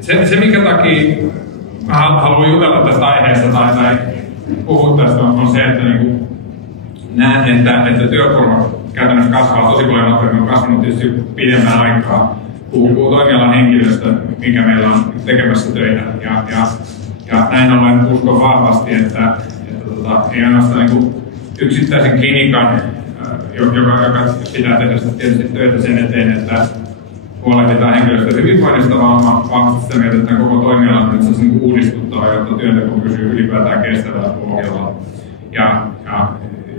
Se minkä takia mä haluan jutella tästä aiheesta tai puhua tästä on se, että niinku näen, että työkuorma käytännössä kasvaa tosi paljon nopeammin, on kasvanut tietysti pidemmän aikaa kuin toimialan henkilöstö, mikä meillä on tekemässä töitä. Ja näin ollen uskon vahvasti, että ei ainoastaan niinku yksittäisen klinikan, joka pitää tehdä tietysti töitä sen eteen, että huolehditaan henkilöstön hyvinvoinnista, vaan vahvasti sitä mieltä, että koko toimiala on nyt niin uudistuttava, jotta työnteko pysyy ylipäätään kestävällä pohjalla. Ja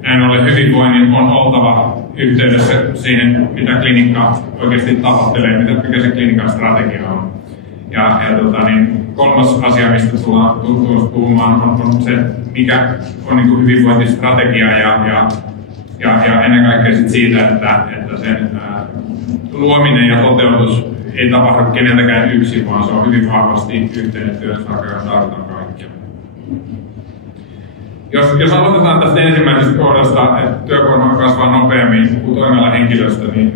näin ollen hyvinvoinnin on oltava yhteydessä siihen, mitä klinikka oikeasti tavoittelee, mikä se klinikan strategia on. Kolmas asia, mistä tullaan puhumaan, on se, mikä on niin kuin hyvinvointistrategia ja ennen kaikkea siitä, että sen luominen ja toteutus ei tapahdu keneltäkään yksin, vaan se on hyvin vahvasti yhteinen työsarka, joka tarvitaan kaikkia. Jos aloitetaan tästä ensimmäisestä kohdasta, että työkuorma kasvaa nopeammin kuin toimialan henkilöstö, niin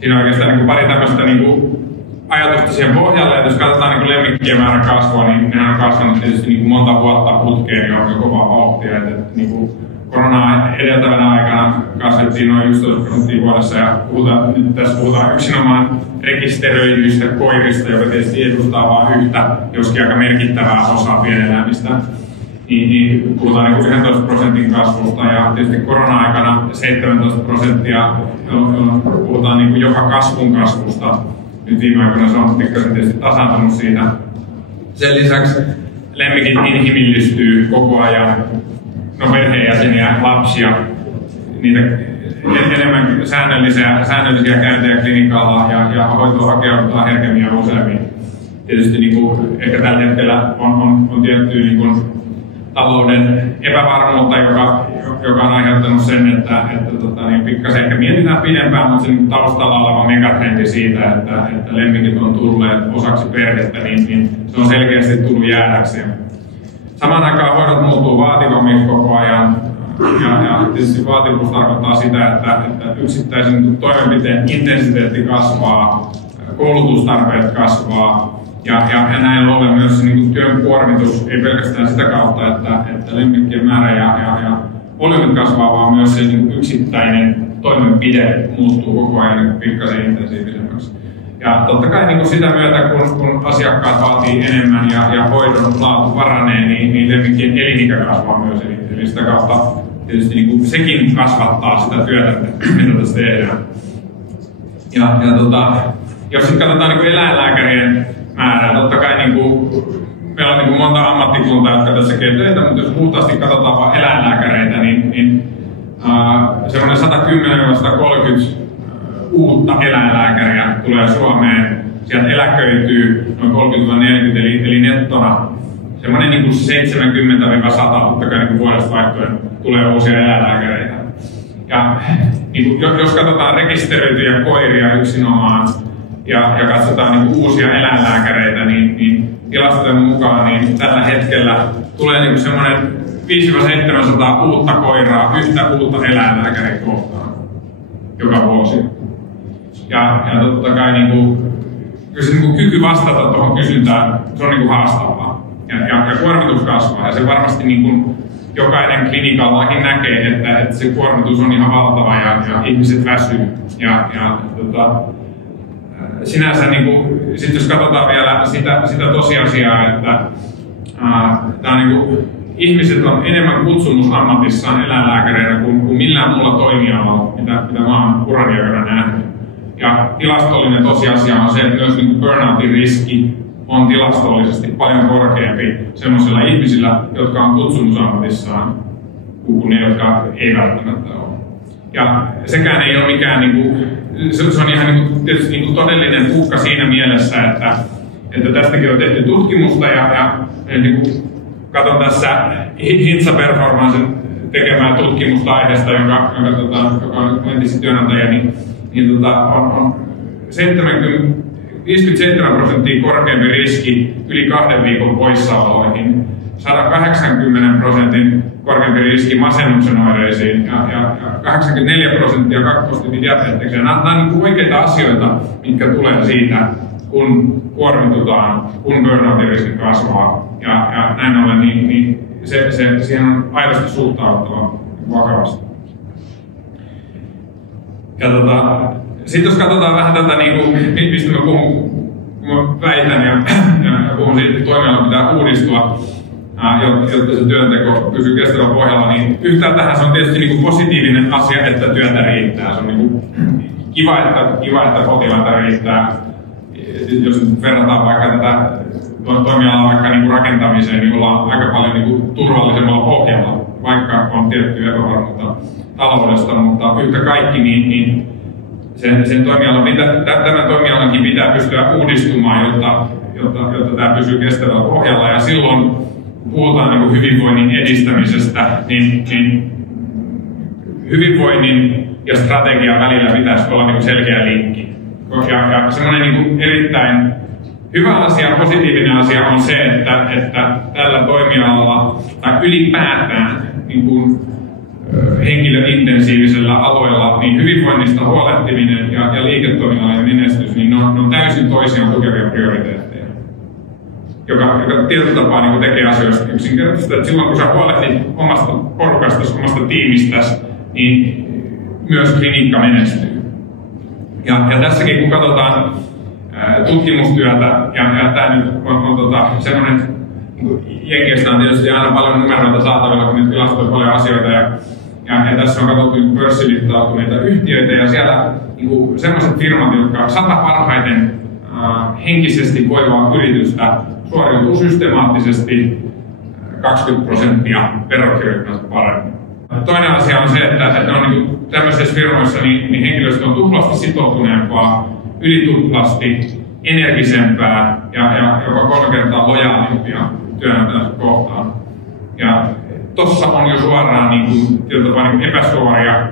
siinä on oikeastaan niin pari tämmöistä niin ajatusta siihen pohjalle, että jos katsotaan niin lemmikkien määrän kasvua, niin nehän on kasvanut tietysti niin monta vuotta putkeen ja on kovaa vauhtia. Niin koronaa edeltävänä aikana kasvettiin noin 11% vuodessa ja tässä puhutaan yksinomaan rekisteröidyistä koirista, joka tietysti edustaa vain yhtä, joskin aika merkittävää osaa pieneläimistä. Niin puhutaan niin 11% kasvusta ja tietysti korona-aikana 17%, jolloin puhutaan niin joka kasvun kasvusta. Nyt viime aikoina se on pikkasen tietysti tasaantunut siitä. Sen lisäksi lemmikit inhimillistyy koko ajan. No perheenjäseniä, lapsia, niitä enemmän säännöllisiä käyntejä klinikalla ja hoitoa hakeudutaan herkemmin ja useammin. Tietysti niin ehkä tällä hetkellä on tiettyä niin talouden epävarmuutta, joka on aiheuttanut sen, että pikkasen ehkä mietitään pidempään, mutta se niin taustalla oleva megatrendi siitä, että lemmikit on tulleet osaksi perhettä, niin se on selkeästi tullut jäädäkseen. Samaan aikaan hoidot muuttuu vaativammiksi koko ajan ja tietysti vaativuus tarkoittaa sitä, että yksittäisen toimenpiteen intensiteetti kasvaa, koulutustarpeet kasvaa ja näin ollen myös niin työn kuormitus ei pelkästään sitä kautta, että lemmikkien määrä ja volyymit kasvaa, vaan myös se niin yksittäinen toimenpide muuttuu koko ajan niin pikkasen intensiivisemmäksi. Ja totta kai niin sitä myötä, kun asiakkaat vaatii enemmän ja hoidon laatu paranee, niin lemmikkien elinikä kasvaa myös. Eli sitä kautta tietysti niin sekin kasvattaa sitä työtä, mitä tässä tehdään. Jos sitten katsotaan niin eläinlääkärien määrää, totta kai meillä on monta ammattikuntaa, jotka tässä tekee töitä, mutta jos puhtaasti katsotaan vain eläinlääkäreitä, niin semmoinen 110-130 uutta eläinlääkäriä tulee Suomeen. Sieltä eläköityy noin 30-40, eli nettona semmoinen niin 70-100, totta kai niin vuodesta vaihtuen tulee uusia eläinlääkäreitä. Ja niin jos katsotaan rekisteröityjä koiria yksinomaan ja katsotaan niin uusia eläinlääkäreitä, niin tilastojen mukaan niin tällä hetkellä tulee niin semmoinen 500-700 uutta koiraa yhtä uutta eläinlääkäriä kohtaan joka vuosi. Ja totta kai kyllä se kyky vastata tuohon kysyntään, se on haastavaa. Ja kuormitus kasvaa ja se varmasti jokainen klinikallakin näkee, että se kuormitus on ihan valtava ja ihmiset väsyy. Sinänsä sit jos katsotaan vielä sitä tosiasiaa, että ihmiset on enemmän kutsumusammatissaan eläinlääkäreinä kuin millään muulla toimialalla, mitä mä oon urani aikana nähnyt. Ja tilastollinen tosiasia on se, että myös burnoutin riski on tilastollisesti paljon korkeampi sellaisilla ihmisillä, jotka on kutsumusammatissaan, kuin ne, jotka ei välttämättä ole. Ja sekään ei ole mikään, se on ihan tietysti todellinen uhka siinä mielessä, että tästäkin on tehty tutkimusta ja katson tässä Hintsa Performancen tekemää tutkimusta aiheesta, joka on entisiä työnantajia, on 57% korkeampi riski yli 2 viikon poissaoloihin, 180% korkeampi riski masennuksen oireisiin ja 84% kakkostyypin diabetekseen. Nämä ovat oikeita asioita, mitkä tulee siitä, kun kuormitutaan, kun burnoutin riski kasvaa. Ja näin ollen niin siihen on aidosti suhtauduttava vakavasti. Ja sitten jos katsotaan vähän tätä, mistä mä puhun, kun mä väitän ja puhun siitä, että toimiala pitää uudistua, jotta se työnteko pysyy kestävällä pohjalla, niin yhtäältä se on tietysti positiivinen asia, että työtä riittää. Se on kiva, että potilaita riittää. Jos verrataan vaikka tätä toimialaa vaikka rakentamiseen, niin ollaan aika paljon turvallisemmalla pohjalla, vaikka on tiettyä epävarmuutta taloudesta, mutta yhtä kaikki, niin sen tämän toimialankin pitää pystyä uudistumaan, jotta tämä pysyy kestävällä pohjalla. Ja silloin, kun puhutaan hyvinvoinnin edistämisestä, niin hyvinvoinnin ja strategian välillä pitäisi olla selkeä linkki. Ja semmoinen erittäin hyvä asia, positiivinen asia on se, että tällä toimialalla tai ylipäätään henkilöintensiivisellä alueella niin hyvinvoinnista huolehtiminen ja liiketoiminnallinen menestys, niin ne on täysin toisiaan tukevia prioriteetteja, joka tietyllä tapaa tekee asioista yksinkertaisesti. Että silloin kun sä huolehdit omasta porukasta, omasta tiimistäsi, niin myös klinikka menestyy. Ja tässäkin kun katsotaan tutkimustyötä, ja tämä nyt on semmoinen, Jenkeistä on tietysti aina paljon numeroita saatavilla, kun nyt tilastoi paljon asioita, ja tässä on katsottu pörssilittautuneita yhtiöitä, ja siellä sellaiset firmat, jotka 100 parhaiten henkisesti voivaa yritystä suoriutuu systemaattisesti 20% verokirjoittamista paremmin. Toinen asia on se, että on tämmöisissä firmoissa niin henkilöstö on tuplasti sitoutuneempaa, ylituplasti energisempää ja jopa 3 kertaa lojaalimpia työnantajansa kohtaan. Ja tuossa on jo suoraan epäsuoria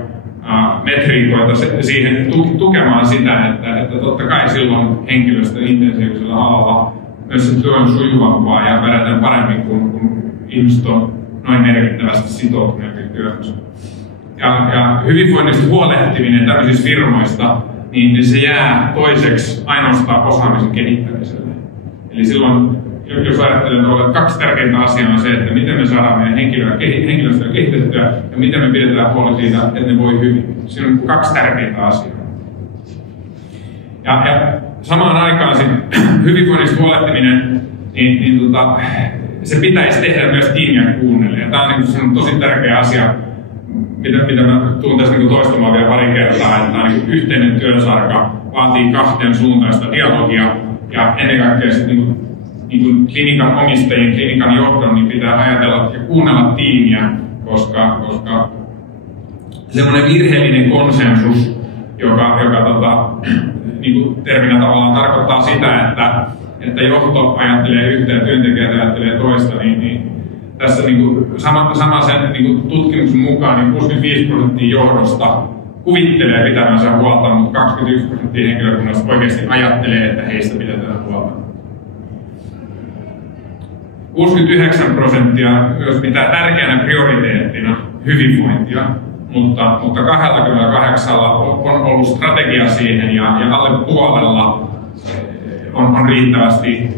metriikoita siihen tukemaan sitä, että totta kai silloin henkilöstöintensiivisellä alalla myös se työ on sujuvampaa ja pärjätään paremmin, kun ihmiset on noin merkittävästi sitoutuneempi työhönsä. Ja hyvinvoinnista huolehtiminen tämmöisistä firmoista, niin se jää toiseksi ainoastaan osaamisen kehittämiselle. Eli silloin, jos ajattelen, että 2 tärkeintä asiaa on se, että miten me saadaan meidän henkilöstöä kehitettyä ja miten me pidetään huoli siitä, että ne voi hyvin. Siinä on 2 tärkeintä asiaa. Ja samaan aikaan hyvinvoinnista huolehtiminen, se pitäisi tehdä myös tiimiä kuunnellen. Ja tämä on tosi tärkeä asia, mitä mä tuun tässä toistamaan vielä pari kertaa, että yhteinen työsarka vaatii 2 suuntaista dialogia ja ennen kaikkea klinikan omistajien, klinikan johdon niin pitää ajatella ja kuunnella tiimiä, koska semmoinen virheellinen konsensus, joka terminä tavallaan tarkoittaa sitä, että johto ajattelee yhtä ja työntekijät ajattelee toista, niin tässä sama sen tutkimuksen mukaan niin 65% johdosta kuvittelee pitävänsä huolta, mutta 21% henkilökunnasta oikeasti ajattelee, että heistä pidetään huolta. 69% myös pitää tärkeänä prioriteettina hyvinvointia, mutta 28% on ollut strategia siihen ja alle puolella on riittävästi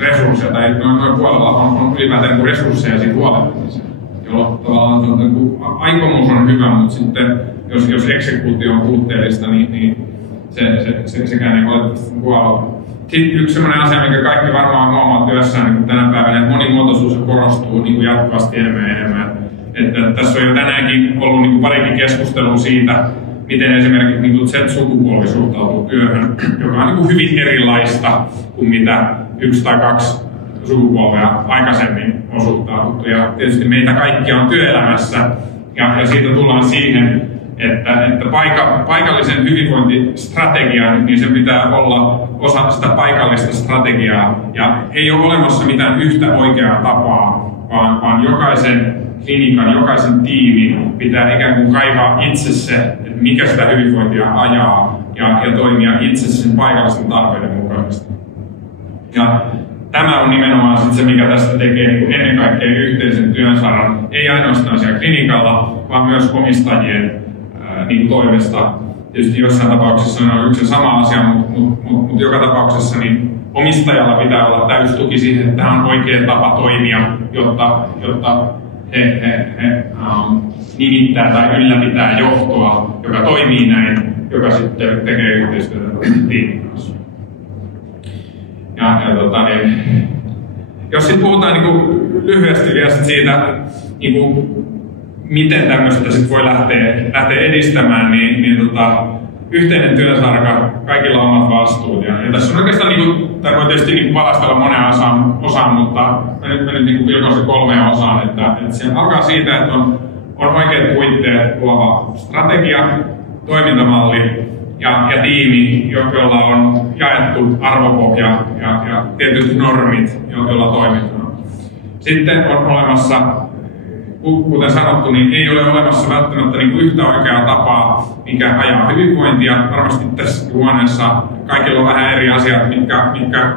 resursseja, tai noin puolella on ylipäätään resursseja siitä huolehtimiseen. Jolloin tavallaan aikomus on hyvä, mutta sitten jos eksekuutio on puutteellista, niin sekään ei valitettavasti kuolla. Sitten yksi sellainen asia, mikä kaikki varmaan huomaa työssään tänä päivänä, että monimuotoisuus korostuu jatkuvasti enemmän ja enemmän. Että tässä on jo tänäänkin ollut parikin keskustelua siitä, miten esimerkiksi Z-sukupolvi suhtautuu työhön, joka on hyvin erilaista kuin mitä 1 tai 2 sukupolvea aikaisemmin on suhtauduttu. Ja tietysti meitä kaikkia on työelämässä, ja siitä tullaan siihen, että paikallisen hyvinvointistrategian, niin se pitää olla osa sitä paikallista strategiaa. Ja ei ole olemassa mitään yhtä oikeaa tapaa, vaan jokaisen klinikan, jokaisen tiimin pitää ikään kuin kaivaa itse se, että mikä sitä hyvinvointia ajaa ja toimia itse sen paikallisten tarpeiden mukaisesti. Ja tämä on nimenomaan se, mikä tästä tekee ennen kaikkea yhteisen työnsaran, ei ainoastaan siellä klinikalla, vaan myös omistajien toimesta. tietysti jossain tapauksessa on yksi ja sama asia, mutta joka tapauksessa niin omistajalla pitää olla täysi tuki siihen, että tämä on oikea tapa toimia, jotta he nimittää tai ylläpitää johtoa, joka toimii näin, joka sitten tekee yhteistyötä tiimin kanssa. Jos sitten puhutaan niin lyhyesti vielä siitä, niin miten tämmöistä sit voi lähteä edistämään, niin yhteinen työsarka, kaikilla on omat vastuut. Ja tässä on oikeastaan, tämä voi tietysti valastella moneen osaan, mutta mä nyt pilkoisin 3 osaan. Että se alkaa siitä, että on oikeat puitteet luova strategia, toimintamalli ja tiimi, jolla on jaettu arvopohja ja tietyt normit, joilla toimitaan. Sitten on olemassa, kuten sanottu, niin ei ole olemassa välttämättä yhtä oikeaa tapaa, mikä ajaa hyvinvointia. Varmasti tässä huoneessa kaikilla on vähän eri asiat,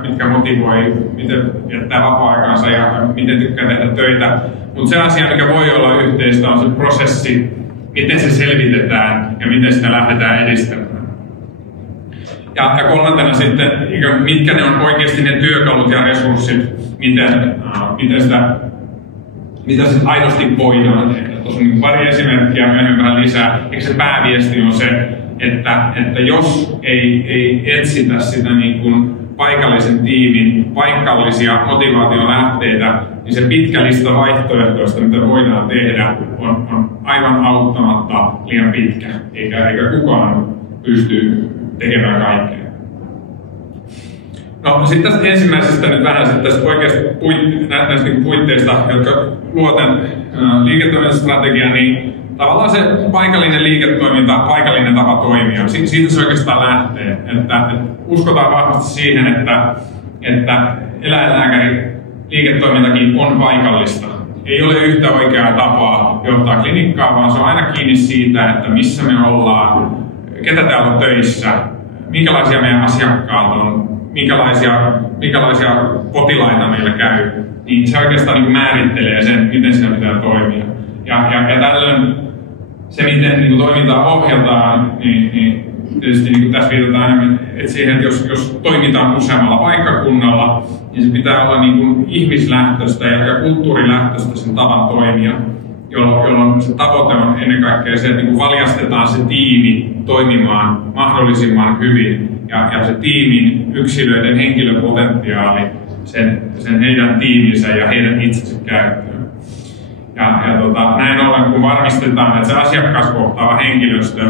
mitkä motivoi, miten jättää vapaa-aikansa ja miten tykkää tehdä töitä. Mutta se asia, mikä voi olla yhteistä, on se prosessi, miten se selvitetään ja miten sitä lähdetään edistämään. Ja 3. sitten, mitkä ne on oikeasti ne työkalut ja resurssit, mitä se aidosti voidaan tehdä. Tuossa on pari esimerkkiä, myöhemmin vähän lisää. Eikö se pääviesti on se, että jos ei etsitä sitä paikallisen tiimin paikallisia motivaatiolähteitä, niin se pitkä lista vaihtoehtoista, mitä voidaan tehdä, on aivan auttamatta liian pitkä, eikä kukaan pysty tekemään kaikkea. No, sitten tästä ensimmäisestä nyt vähän tästä oikeasta näistä puitteista, jotka luo tämän liiketoimintastrategian, niin tavallaan se paikallinen liiketoiminta, paikallinen tapa toimia, siitä se oikeastaan lähtee. Että uskotaan vahvasti siihen, että eläinlääkäri liiketoimintakin on paikallista. Ei ole yhtä oikeaa tapaa johtaa klinikkaa, vaan se on aina kiinni siitä, että missä me ollaan, ketä täällä on töissä, minkälaisia meidän asiakkaat on, minkälaisia potilaita meillä käy, niin se oikeastaan määrittelee sen, miten sitä pitää toimia. Ja tällöin se, miten toimintaa ohjataan, niin tietysti tässä viitataan enemmän siihen, että jos toimitaan useammalla paikkakunnalla, niin se pitää olla ihmislähtöistä ja kulttuurilähtöistä sen tavan toimia, jolloin se tavoite on ennen kaikkea se, että valjastetaan se tiimi toimimaan mahdollisimman hyvin ja se tiimin yksilöiden henkilöpotentiaali sen heidän tiiminsä ja heidän itsensä käyttöön. Näin ollen, kun varmistetaan, että se asiakaskohtaava henkilöstö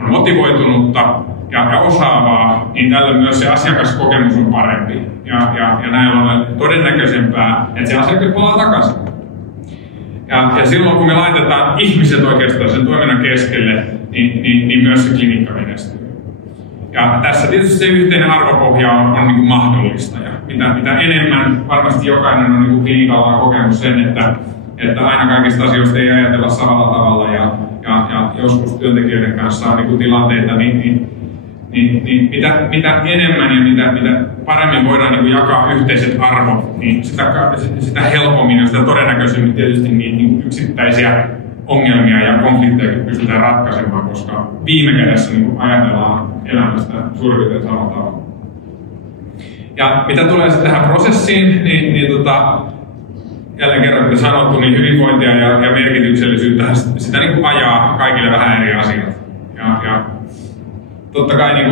on motivoitunutta ja osaavaa, niin tällöin myös se asiakaskokemus on parempi. Ja näin ollen todennäköisempää, että se asiakas palaa takaisin. Ja silloin, kun me laitetaan ihmiset oikeastaan sen toiminnan keskelle, niin myös se klinikka menestyy. Ja tässä tietysti se yhteinen arvopohja on mahdollista. Ja mitä enemmän, varmasti jokainen on klinikalla kokenut sen, että aina kaikista asioista ei ajatella samalla tavalla ja joskus työntekijöiden kanssa on tilanteita, niin mitä enemmän ja mitä paremmin voidaan jakaa yhteiset arvot, niin sitä helpommin ja sitä todennäköisemmin tietysti niin yksittäisiä ongelmia ja konflikteja pystytään ratkaisemaan, koska viime kädessä ajatellaan elämästä suurin piirtein samalla tavalla. Ja mitä tulee sitten tähän prosessiin, niin jälleen kerran, kuten sanottu, niin hyvinvointia ja merkityksellisyyttä sitä ajaa kaikille vähän eri asiat. Ja totta kai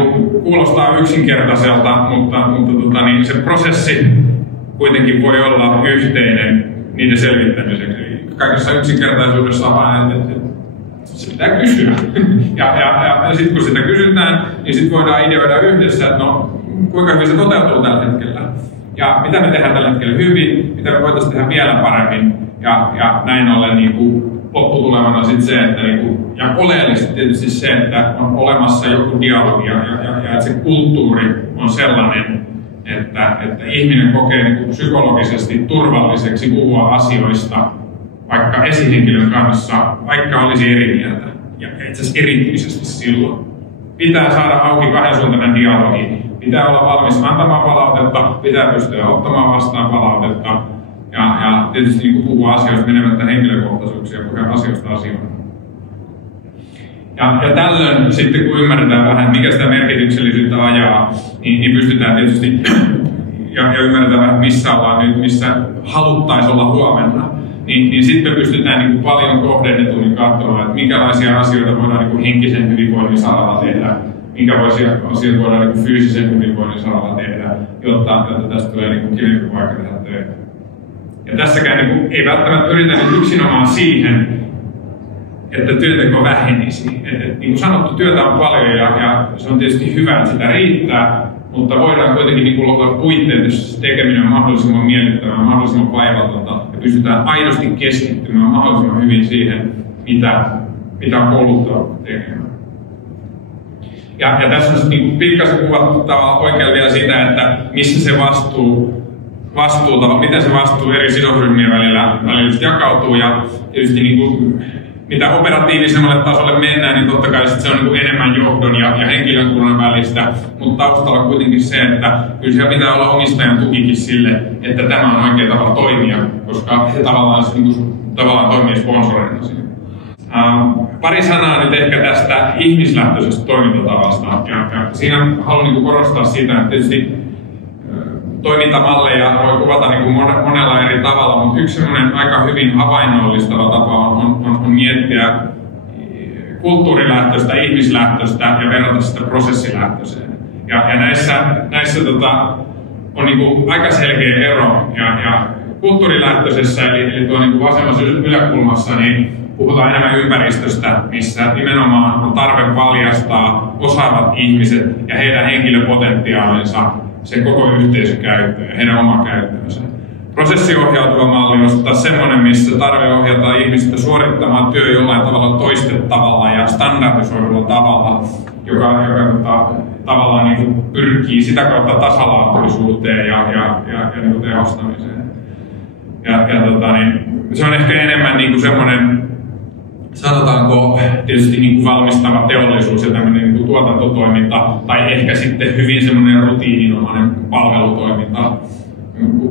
kuulostaa yksinkertaiselta, mutta niin se prosessi kuitenkin voi olla yhteinen niiden selvittämiseksi. Kaikessa yksinkertaisuudessa on vaan, että se pitää kysyä. ja sitten kun sitä kysytään, niin sitten voidaan ideoida yhdessä, että no, kuinka hyvin se toteutuu tällä hetkellä. Ja mitä me tehdään tällä hetkellä hyvin, mitä me voitaisiin tehdä vielä paremmin. Ja näin ollen lopputulemana sitten se, että ja oleellisesti tietysti se, että on olemassa joku dialogi ja että se kulttuuri on sellainen, että ihminen kokee psykologisesti turvalliseksi puhua asioista vaikka esihenkilön kanssa, vaikka olisi eri mieltä. Ja itse asiassa erityisesti silloin. Pitää saada auki kahdensuuntainen dialogi. Pitää olla valmis antamaan palautetta, pitää pystyä ottamaan vastaan palautetta. Ja tietysti puhua asioista menemättä henkilökohtaisuuksia, puhua asioista asioina. Ja tällöin sitten kun ymmärretään vähän, mikä sitä merkityksellisyyttä ajaa, niin pystytään tietysti ja ymmärretään vähän, missä ollaan nyt, missä haluttaisiin olla huomenna. Niin sitten me pystytään niin kuin paljon kohdennetummin katsomaan, että minkälaisia asioita voidaan niin kuin henkisen hyvinvoinnin saralla tehdä, minkälaisia asioita voidaan niin kuin fyysisen hyvinvoinnin saralla tehdä, jotta tästä tulee niin kuin kivempi paikka tehdä töitä. Ja tässäkään niin kuin, ei välttämättä yritä niin yksinomaan siihen, että työnteko vähenisi. Niin kuin sanottu, työtä on paljon ja se on tietysti hyvä, että sitä riittää, mutta voidaan kuitenkin niin luoda puitteet, jos se tekeminen on mahdollisimman miellyttävää, mahdollisimman vaivatonta ja pystytään aidosti keskittymään mahdollisimman hyvin siihen, mitä on kouluttautunut tekemään. Ja tässä on niin pikkasen kuvattu tavallaan oikein vielä sitä, että missä se vastuuta, miten se vastuu eri sidosryhmien välillä jakautuu ja tietysti niin kuin, mitä operatiivisemmalle tasolle mennään, niin totta kai se on niin kuin enemmän johdon ja henkilökunnan välistä, mutta taustalla on kuitenkin se, että kyllä siellä pitää olla omistajan tukikin sille, että tämä on oikea tapa toimia, koska he tavallaan toimii sponsorina siinä. Pari sanaa nyt ehkä tästä ihmislähtöisestä toimintatavasta. Ja siinä haluan niin kuin korostaa sitä, että tietysti toimintamalleja voi kuvata niin kuin monella eri tavalla, mutta yksi sellainen aika hyvin havainnollistava tapa on miettiä kulttuurilähtöistä, ihmislähtöistä ja verrata sitä prosessilähtöiseen. Ja näissä on niin kuin aika selkeä ero. Ja kulttuurilähtöisessä, eli tuo niin kuin vasemmassa yläkulmassa, niin puhutaan enemmän ympäristöstä, missä nimenomaan on tarve valjastaa osaavat ihmiset ja heidän henkilöpotentiaalinsa sen koko yhteisön käyttöön ja heidän oma käyttöönsä. Prosessiohjautuva malli on taas semmoinen, missä tarve ohjata ihmistä suorittamaan työ jollain tavalla toistettavalla ja standardisoidulla tavalla, joka tavallaan niin kuin pyrkii sitä kautta tasalaatuisuuteen ja niin kuin tehostamiseen. Se on ehkä enemmän niin kuin semmoinen, sanotaanko tietysti niin kuin valmistava teollisuus ja tämmöinen niin kuin tuotantotoiminta, tai ehkä sitten hyvin semmoinen rutiininomainen palvelutoiminta,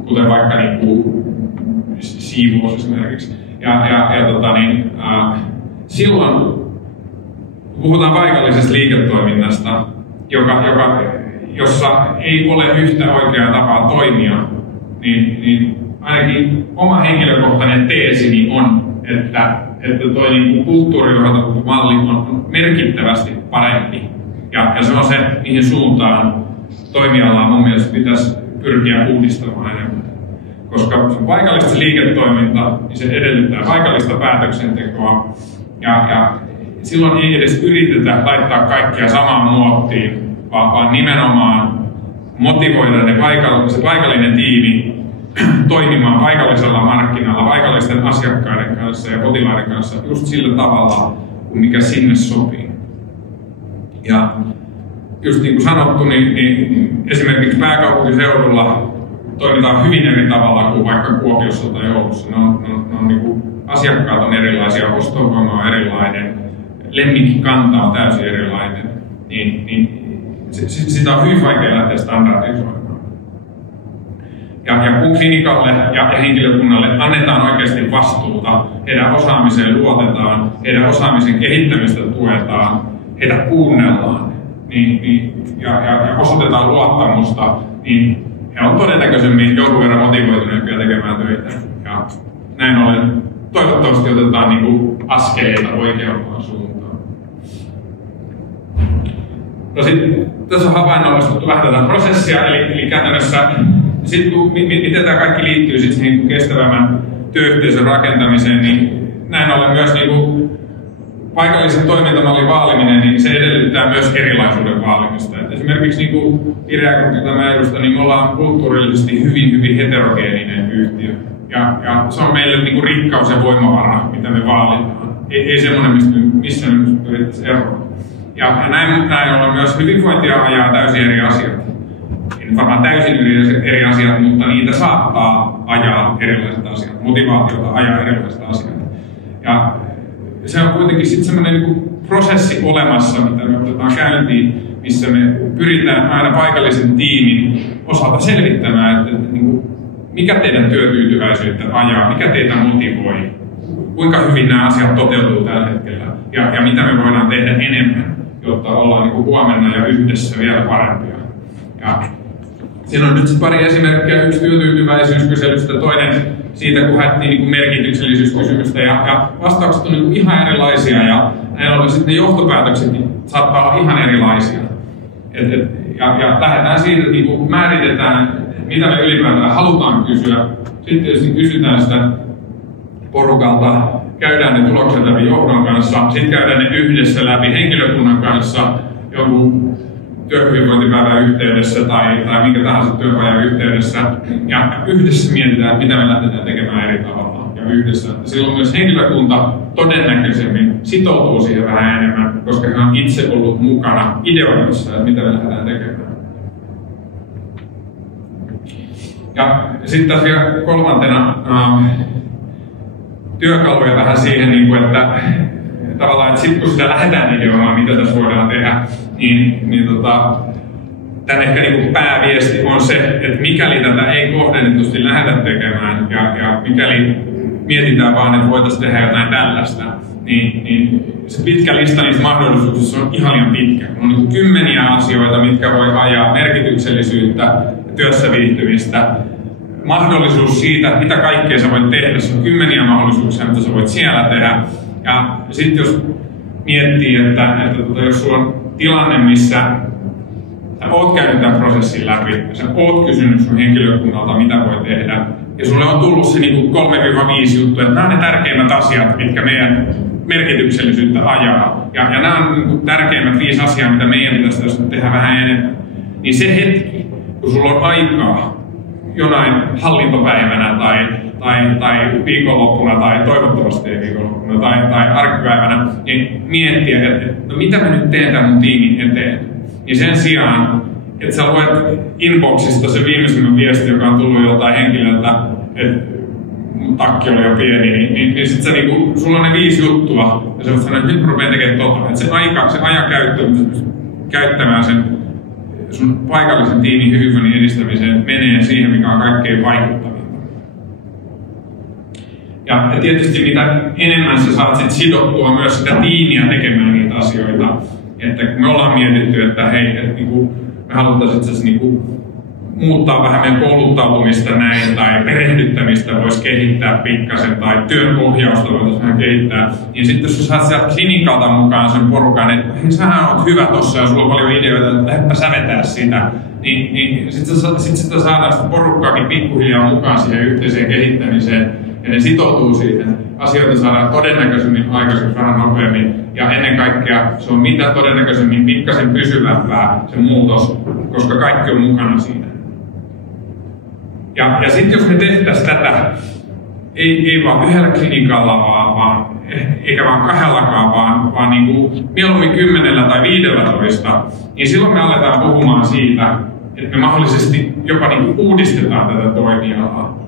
kuten vaikka niin kuin siivous esimerkiksi. Silloin puhutaan paikallisesta liiketoiminnasta, jossa ei ole yhtä oikeaa tapaa toimia, niin ainakin oma henkilökohtainen teesini on, että tuo niin kulttuuriohjautuva malli on merkittävästi parempi. Ja se on se, mihin suuntaan toimialaa mun mielestä pitäisi pyrkiä uudistamaan enemmän. Koska se paikallista liiketoiminta, niin se edellyttää paikallista päätöksentekoa. Ja silloin ei edes yritetä laittaa kaikkia samaan muottiin, vaan nimenomaan motivoida se paikallinen tiimi toimimaan paikallisella markkinalla, paikallisten asiakkaiden kanssa ja potilaiden kanssa just sillä tavalla, mikä sinne sopii. Ja just niin kuin sanottu, niin esimerkiksi pääkaupunkiseudulla toimitaan hyvin eri tavalla kuin vaikka Kuopiossa tai Oulussa. Niin kuin asiakkaat on erilaisia, ostovoima on erilainen, lemmikkikanta on täysin erilainen. Niin sitä on hyvin vaikea lähteä standardisoimaan. Ja kun klinikalle ja henkilökunnalle annetaan oikeasti vastuuta, heidän osaamiseen luotetaan, heidän osaamisen kehittämistä tuetaan, heitä kuunnellaan ja osoitetaan luottamusta, niin he on todennäköisemmin jonkun verran motivoituneempia tekemään töitä. Ja näin ollen toivottavasti otetaan niin kuin askeleita oikeampaan suuntaan. No sitten tässä on havainnollistettu vähän tätä prosessia, eli käytännössä sitten miten tämä kaikki liittyy siihen kestävämmän työyhteisön rakentamiseen, niin näin ollen myös niin kuin paikallisen toimintamallin vaaliminen, niin se edellyttää myös erilaisuuden vaalimista. Et esimerkiksi niin kuin Irea, kun tämä edustaa, niin me ollaan kulttuurillisesti hyvin heterogeeninen yhtiö. Ja se on meille niin kuin rikkaus ja voimavara, mitä me vaalitaan. Ei semmoinen, missä nyt pyrittäisiin eroon. Ja näin ollen myös hyvinvointia ajaa täysin eri asiat. Ei varmaan täysin eri asiat, mutta niitä saattaa ajaa erilaiset asiat. Motivaatiota ajaa erilaiset asiat. Ja se on kuitenkin sitten semmoinen niin prosessi olemassa, mitä me otetaan käyntiin, missä me pyritään aina paikallisen tiimin osalta selvittämään, että niin kuin, mikä teidän työtyytyväisyyttä ajaa, mikä teitä motivoi, kuinka hyvin nämä asiat toteutuu tällä hetkellä ja mitä me voidaan tehdä enemmän, jotta ollaan niin kuin huomenna ja yhdessä vielä parempia. Ja siinä on nyt pari esimerkkiä, yksi työtyytyväisyyskyselystä, toinen siitä, kun haettiin niin kuin merkityksellisyyskysymystä ja vastaukset on niin kuin ihan erilaisia ja näillä on sitten johtopäätökset niin saattaa olla ihan erilaisia. Ja lähdetään siitä, niin kuin määritetään, mitä me ylipäätään halutaan kysyä. Sitten jos kysytään sitä porukalta, käydään ne tulokset läpi johdon kanssa, sitten käydään ne yhdessä läpi henkilökunnan kanssa, jonkun työhyvinvointipäivän yhteydessä tai minkä tahansa työpajan yhteydessä, ja yhdessä mietitään, mitä me lähdetään tekemään eri tavalla. Ja yhdessä. Silloin myös henkilökunta todennäköisemmin sitoutuu siihen vähän enemmän, koska he on itse ollut mukana ideoimassa, että mitä me lähdetään tekemään. Ja sitten tässä vielä kolmantena työkaluja vähän siihen, että tavallaan, että sitten kun sitä lähdetään ideoimaan, mitä tässä voidaan tehdä, niin tämän ehkä pääviesti on se, että mikäli tätä ei kohdennetusti lähdetä tekemään ja mikäli mietitään vaan, että voitaisiin tehdä jotain tällaista, niin se pitkä lista niistä mahdollisuuksista on ihan liian pitkä. On niin kymmeniä asioita, mitkä voi ajaa merkityksellisyyttä, työssä viihtymistä, mahdollisuus siitä, mitä kaikkea sä voit tehdä. Se on kymmeniä mahdollisuuksia, mitä sä voit siellä tehdä. Ja sitten jos miettii, että jos sulla on tilanne, missä sä oot käynyt tämän prosessin läpi, ja sä oot kysynyt sun henkilökunnalta, mitä voi tehdä, ja sulle on tullut se 3-5 juttu, että nämä on ne tärkeimmät asiat, mitkä meidän merkityksellisyyttä ajaa. Ja nämä on tärkeimmät 5 asiaa, mitä meidän pitäisi tehdä vähän enemmän. Niin se hetki, kun sulla on aikaa jonain hallintopäivänä tai viikonloppuna tai toivottavasti ei viikonloppuna tai arkipäivänä, niin miettiä, että no mitä mä nyt teen tämän mun tiimin eteen. Niin sen sijaan, että sä luet inboxista se viimeisimmän viesti, joka on tullut joltain henkilöltä, että mun takki oli jo pieni, niin sit sä sulla on ne 5 juttua, ja sä voit sanoa, että nyt mä rupean tekemään tota. Että se ajan käyttö, käyttämään sen sun paikallisen tiimin hyvinvoinnin edistämiseen menee siihen, mikä on kaikkein vaikuttavinta. Ja tietysti mitä enemmän sä saat sit sidottua myös sitä tiimiä tekemään niitä asioita, että me ollaan mietitty, että hei, että me haluttaisiin muuttaa vähän meidän kouluttautumista näin, tai perehdyttämistä voisi kehittää pikkasen, tai työnohjausta voitaisiin vähän kehittää. Niin sitten jos sä saat sieltä klinikalta mukaan sen porukan, että hei, sähän oot hyvä tossa ja sulla on paljon ideoita, että lähdepä sä vetää sitä, niin sitten saadaan sitä porukkaakin pikkuhiljaa mukaan siihen yhteiseen kehittämiseen, ja ne sitoutuu siihen. Asioita saadaan todennäköisemmin aikaisemmin vähän nopeammin, ja ennen kaikkea se on mitä todennäköisemmin pikkasen pysyvämpää se muutos, koska kaikki on mukana siinä. Ja sitten jos me tehtäisiin tätä, ei vaan yhdellä klinikalla, eikä vaan 2, vaan mieluummin 10 tai 15, niin silloin me aletaan puhumaan siitä, että me mahdollisesti jopa uudistetaan tätä toimialaa.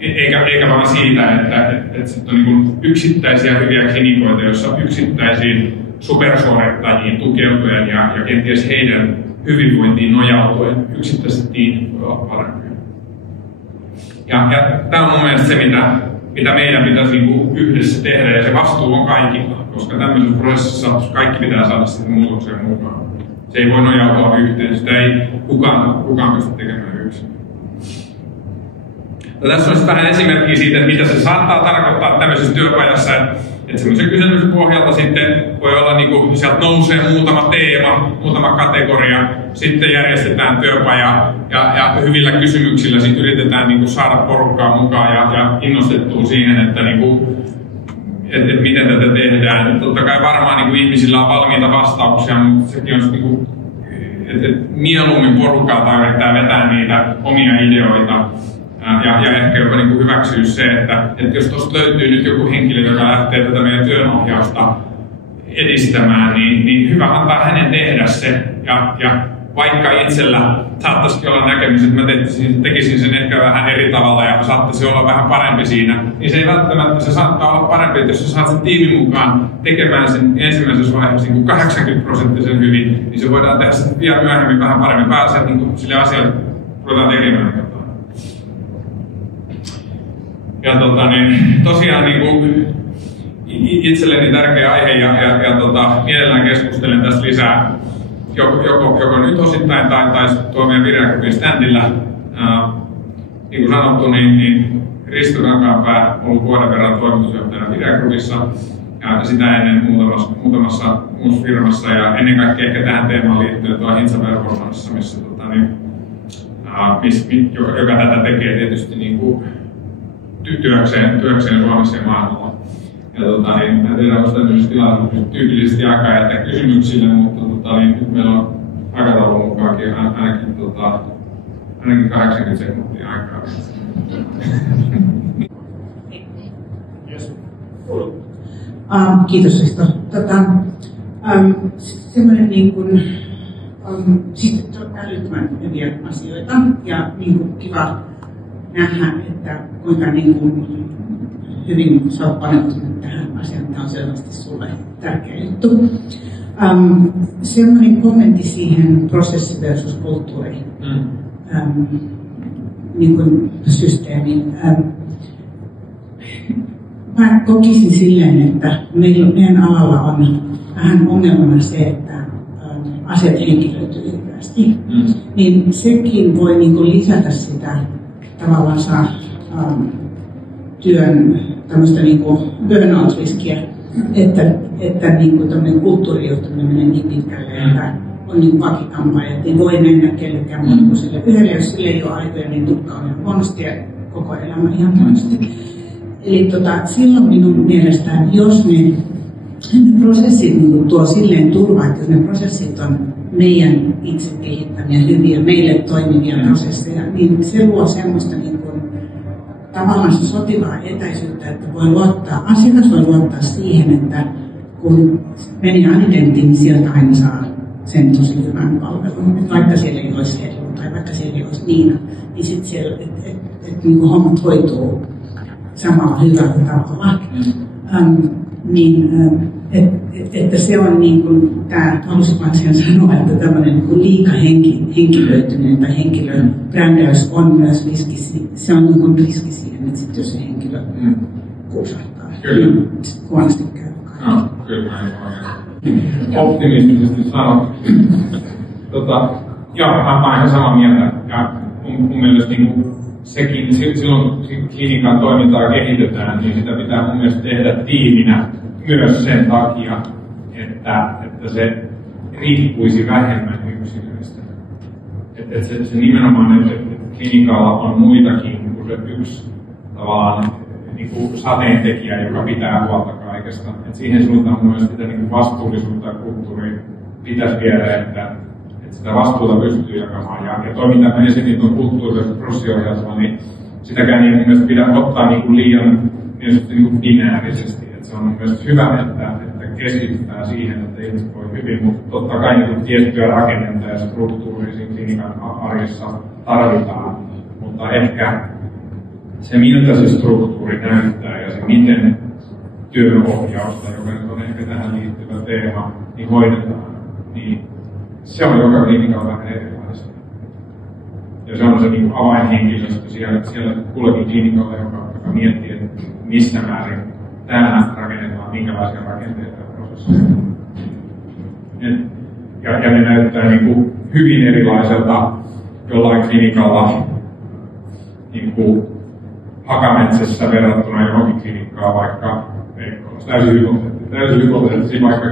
Eikä vaan siitä, että sitten on yksittäisiä hyviä klinikoita, joissa yksittäisiin supersuorittajiin tukeutuen ja kenties heidän hyvinvointiin nojautuen yksittäiset tiimit voi olla parempia. Ja tämä on mun mielestä se, mitä meidän pitäisi yhdessä tehdä, ja se vastuu on kaikilla, koska tämmöisessä prosessissa kaikki pitää saada sitten muutokseen mukaan. Se ei voi nojautua yhteen, sitä ei kukaan pysty tekemään yksin. Tässä on vähän esimerkkiä siitä, että mitä se saattaa tarkoittaa tämmöisessä työpajassa, että semmoisen kysymyksen pohjalta sitten voi olla, sieltä nousee muutama teema, muutama kategoria, sitten järjestetään työpaja ja hyvillä kysymyksillä sitten yritetään saada porukkaa mukaan ja innostettua siihen, että miten tätä tehdään. Totta kai varmaan ihmisillä on valmiita vastauksia, mutta sekin on että mieluummin porukkaa yrittää vetää niitä omia ideoita. Ja ehkä jopa hyväksyä se, että jos tuosta löytyy nyt joku henkilö, joka lähtee tätä meidän työnohjausta edistämään, niin hyvä antaa hänen tehdä se. Ja vaikka itsellä saattaisikin olla näkemys, että mä tekisin sen ehkä vähän eri tavalla ja saattaisi olla vähän parempi siinä, niin se ei välttämättä, se saattaa olla parempi, että jos sä saat sen tiimin mukaan tekemään sen ensimmäisessä vaiheessa 80% hyvin, niin se voidaan tehdä sitten vielä myöhemmin vähän paremmin. Pääsee sille asialle ruvetaan tekemään. tosiaan itselleni tärkeä aihe ja mielellään keskustelen tästä lisää joko nyt osittain tai tuo meidän Viriä-grupin standilla. Niin kuin sanottu, niin Risto Kankaanpää on ollut vuoden verran toimitusjohtajana Viriä-grupissa ja sitä ennen muutamassa muussa firmassa ja ennen kaikkea ehkä tähän teemaan liittyen tuo Hintsa Performance, joka tätä tekee tietysti niin kuin työkseen Suomessa ja maailmalla. Mä tiedän, onko tämmöisessä tilaisuudessa tyypillisesti aikaa jättää kysymyksille, mutta nyt meillä on aikataulun mukaankin ainakin 80 sekuntia aikaa. Kiitos Risto. Semmoinen niin kuin, sitten älyttömän hyviä asioita ja niin kuin kiva nähdä, että kuinka niin kuin hyvin sä oot paneutunut tähän asiaan. Tämä on selvästi sulle tärkeä juttu. Semmoinen kommentti siihen prosessi versus kulttuuri niin kuin systeemiin. Mä kokisin silleen, että meidän alalla on vähän ongelmana se, että asiat henkilöityy hirveästi. Niin sekin voi niin kuin lisätä sitä tavallaan työn tämmöistä niin kuin burnout-riskiä, että niin kuin tämmöinen kulttuurijohtaminen menee niin pitkälle, että on niin vakikampaajat, ei voi mennä kellekään muuta kuin sille yhdelle, jos sille ei ole aikoja, niin tukka on ihan huonosti ja koko elämä ihan huonosti. Eli silloin minun mielestäni, jos ne prosessit niin tuo silleen turvaa, että jos ne prosessit on meidän itse kehittämiä hyviä, meille toimivia prosesseja, niin se luo semmoista niin kuin, tavallaan se sotivaa etäisyyttä, että voi luottaa, asiakas voi luottaa siihen, että kun menee Anidenttiin, niin sieltä aina saa sen tosi hyvän palvelun. Että vaikka siellä ei olisi Hellu tai vaikka siellä ei olisi Niina, niin sitten siellä, niin hommat hoituu samalla hyvällä tavalla. Että se on niin kuin, halusin vain sen sanoa, että tämmöinen niin liika henkilöityminen tai henkilön brändäys on myös riski, se on niin kuin riski siihen, että sitten jos se henkilö kuusahtaa, niin huonosti käy. Kyllä, optimistisesti sanottu. Joo, mä oon ihan samaa mieltä. Ja mun mielestä niin sekin, silloin klinikan toimintaa kehitetään, niin sitä pitää mun mielestä tehdä tiiminä myös sen takia, että se riippuisi vähemmän yksilöistä. Että se nimenomaan, että klinikalla on muitakin kuin se yksi tavallaan niin kuin sateentekijä, joka pitää huolta kaikesta. Et siihen suuntaan mun mielestä sitä niin vastuullisuutta ja kulttuuria pitäisi viedä, että sitä vastuuta pystyy jakamaan. Ja toiminta ensinnäkin tuon kulttuurisesti prosessiohjelma, niin sitäkään ei mun mielestä pidä ottaa niin kuin liian niin binäärisesti. Et se on mun mielestä hyvä, että keskitytään siihen, että ihmiset voi hyvin, mutta totta kai niin tiettyä rakennetta ja struktuuria siinä klinikan arjessa tarvitaan. Mutta ehkä se, miltä se struktuuri näyttää ja se, miten työnohjausta, joka nyt on ehkä tähän liittyvä teema, niin hoidetaan, niin se on joka klinikalla vähän erilaista. Ja se on se niin avainhenkilöstö siellä kullakin klinikalla, joka miettii, että missä määrin täällä rakennetaan, minkälaisia rakenteita ja prosesseja. Ja ne näyttää niin kuin hyvin erilaiselta jollain klinikalla niin kuin Hakametsässä verrattuna johonkin klinikkaan, vaikka Veikkolassa. Täysin hypoteettisia vaikka.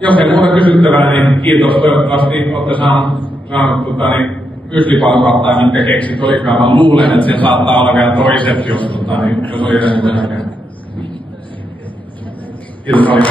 Jos ei muuta kysyttävää, niin kiitos. Toivottavasti olette saanut myslipalkaa tai mitkä keksit olikaan. Mä luulen, että se saattaa olla vielä toiset, jos oli jotain. Kiitos paljon.